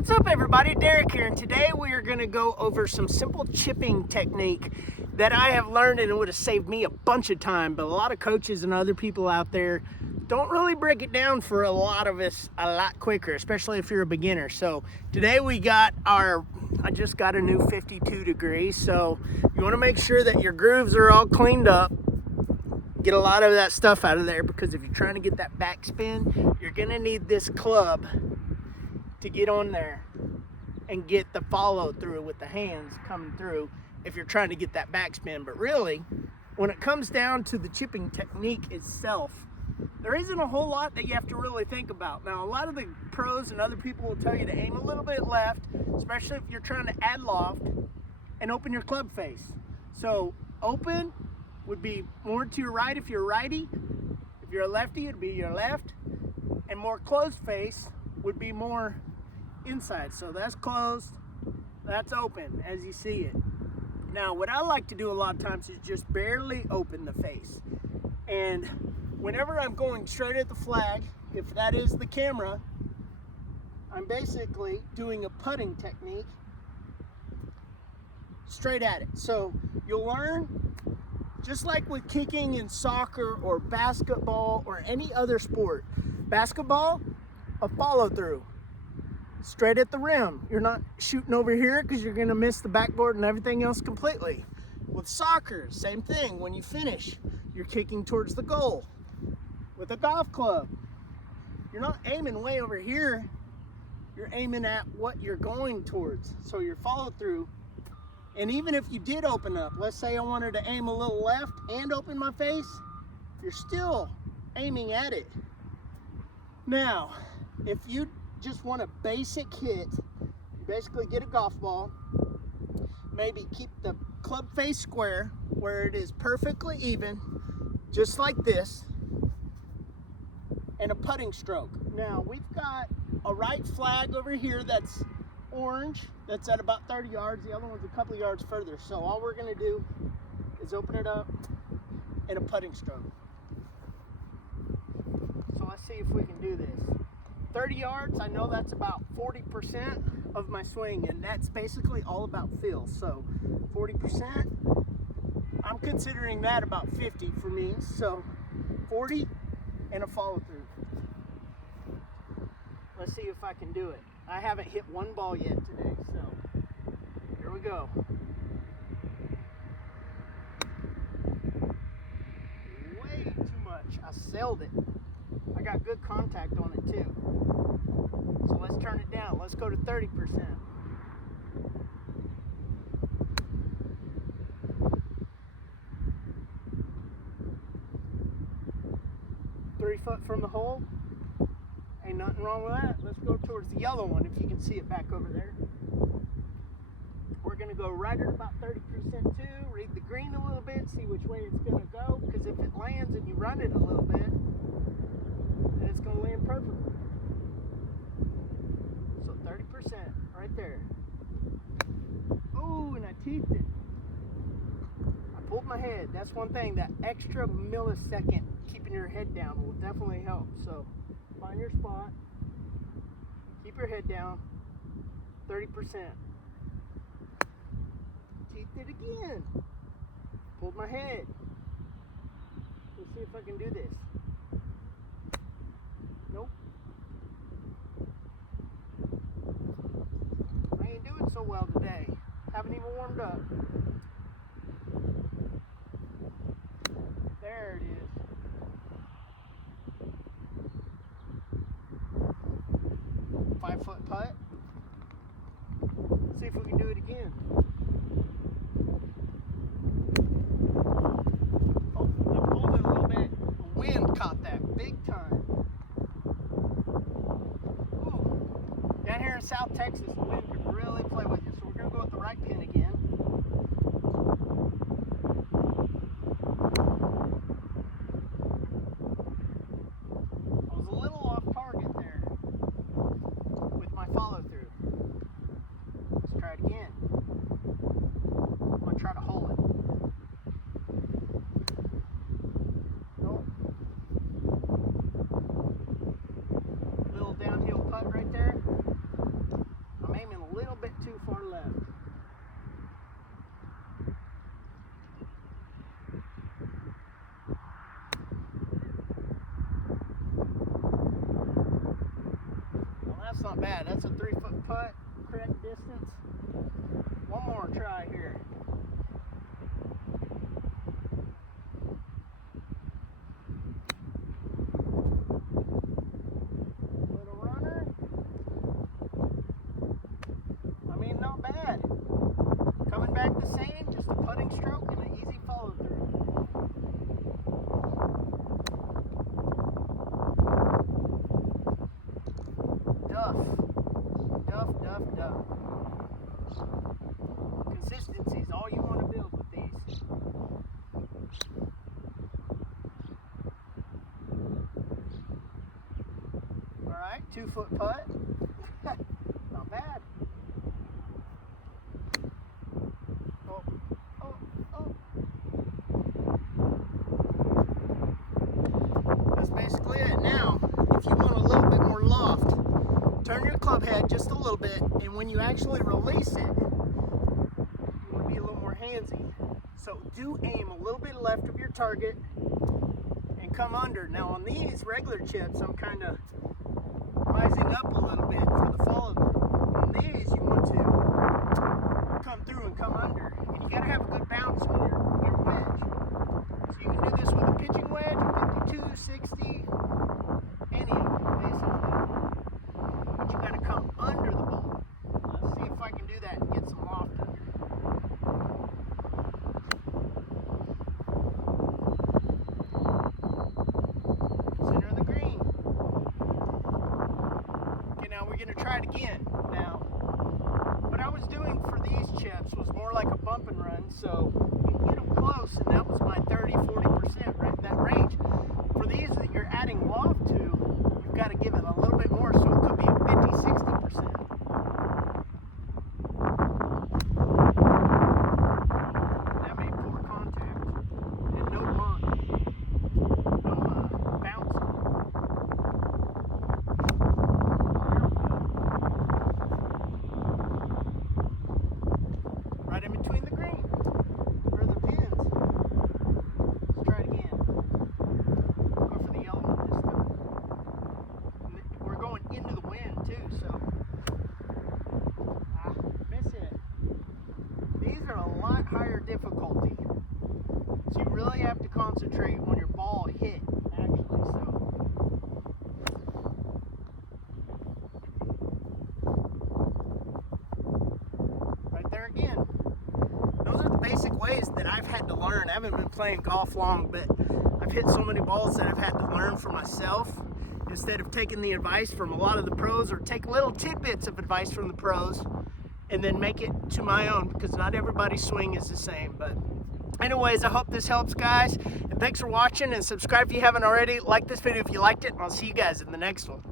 What's up, everybody? Derek here, and today we are going to go over some simple chipping technique that I have learned, and it would have saved me a bunch of time, but a lot of coaches and other people out there don't really break it down for a lot of us a lot quicker, especially if you're a beginner. So today I just got a new 52 degree, so you want to make sure that your grooves are all cleaned up. Get a lot of that stuff out of there, because if you're trying to get that backspin, you're going to need this club to get on there and get the follow through with the hands coming through if you're trying to get that backspin. But really, when it comes down to the chipping technique itself, there isn't a whole lot that you have to really think about. Now, a lot of the pros and other people will tell you to aim a little bit left, especially if you're trying to add loft, and open your club face. So open would be more to your right if you're a righty. If you're a lefty, it'd be your left. And more closed face would be more inside. So that's closed, that's open as you see it. Now, what I like to do a lot of times is just barely open the face. And whenever I'm going straight at the flag, if that is the camera, I'm basically doing a putting technique straight at it. So you'll learn, just like with kicking in soccer or basketball or any other sport. Basketball, a follow through. Straight at the rim. You're not shooting over here because you're going to miss the backboard and everything else completely. With soccer, same thing. When you finish, you're kicking towards the goal. With a golf club, you're not aiming way over here. You're aiming at what you're going towards. So your follow through. And even if you did open up, let's say I wanted to aim a little left and open my face, you're still aiming at it. Now, if you just want a basic hit, you basically get a golf ball, maybe keep the club face square where it is perfectly even, just like this, and a putting stroke. Now, we've got a right flag over here that's orange, that's at about 30 yards, the other one's a couple of yards further. So all we're gonna do is open it up and a putting stroke. So let's see if we can do this. 30 yards, I know that's about 40% of my swing, and that's basically all about feel. So 40%, I'm considering that about 50 for me. So 40 and a follow through. Let's see if I can do it. I haven't hit one ball yet today, so here we go. Way too much. I sailed it. I got good contact on it too. So let's turn it down. Let's go to 30%. Three foot from the hole. Ain't nothing wrong with that. Let's go towards the yellow one if you can see it back over there. We're gonna go right at about 30% too. Read the green a little bit, see which way it's gonna go, because if it lands and you run it a little bit, then it's gonna land perfectly. So 30% right there. Oh, and I teethed it. I pulled my head. That's one thing, that extra millisecond keeping your head down will definitely help. So find your spot, keep your head down, 30%. Teethed it again. Pulled my head. Let's see if I can do this. Nope. I ain't doing so well today. Haven't even warmed up. There it is. Five-foot putt. See if we can do it again. Oh, I pulled it a little bit. The wind caught that big time. Ooh. Down here in South Texas, the wind could really play with you. So we're going to go with the right pin again. I was a little off target there with my follow through. Let's try it again. I'm going to try to hold it. Nope. Little downhill putt right there. not bad. That's a 3-foot putt, correct distance. One more try here. Little runner. I mean, not bad. Coming back the same, just a putting stroke and an easy follow through. Duff. Consistency is all you want to build with these. Alright, 2-foot putt. Not bad. Oh. That's basically it. Now, if you want a little bit more loft, turn your club head just a little bit, and when you actually release it, you want to be a little more handsy. So do aim a little bit left of your target and come under. Now on these regular chips, I'm kind of rising up a little bit for the follow through. On these, you want to come through and come under, and you got to have a good bounce on your wedge. So you can do this with a pitching wedge, 52, 60, any of them basically. But you got to come under the ball. Let's see if I can do that and get some loft under. Center of the green. Okay, now we're going to try it again. Now, what I was doing for these chips was more like a bump and run, so you can get them close, and that was my 30-40% right in that range. For these that you're adding loft to, you've got to give it a little bit more, so it could be a 50-60%. That made poor contact and no bump, no bouncing. Right in between the green or the pins. Let's try it again. Go for the yellow one this time. We're going into the wind too, so miss it. These are a lot higher difficulty, so you really have to concentrate on your ball hit, actually. So right there again. Those are the basic ways that I've had to learn. I haven't been playing golf long, but I've hit so many balls that I've had to learn for myself instead of taking the advice from a lot of the pros, or take little tidbits of advice from the pros and then make it to my own, because not everybody's swing is the same. But anyways, I hope this helps, guys, and thanks for watching, and subscribe if you haven't already. Like this video if you liked it, and I'll see you guys in the next one.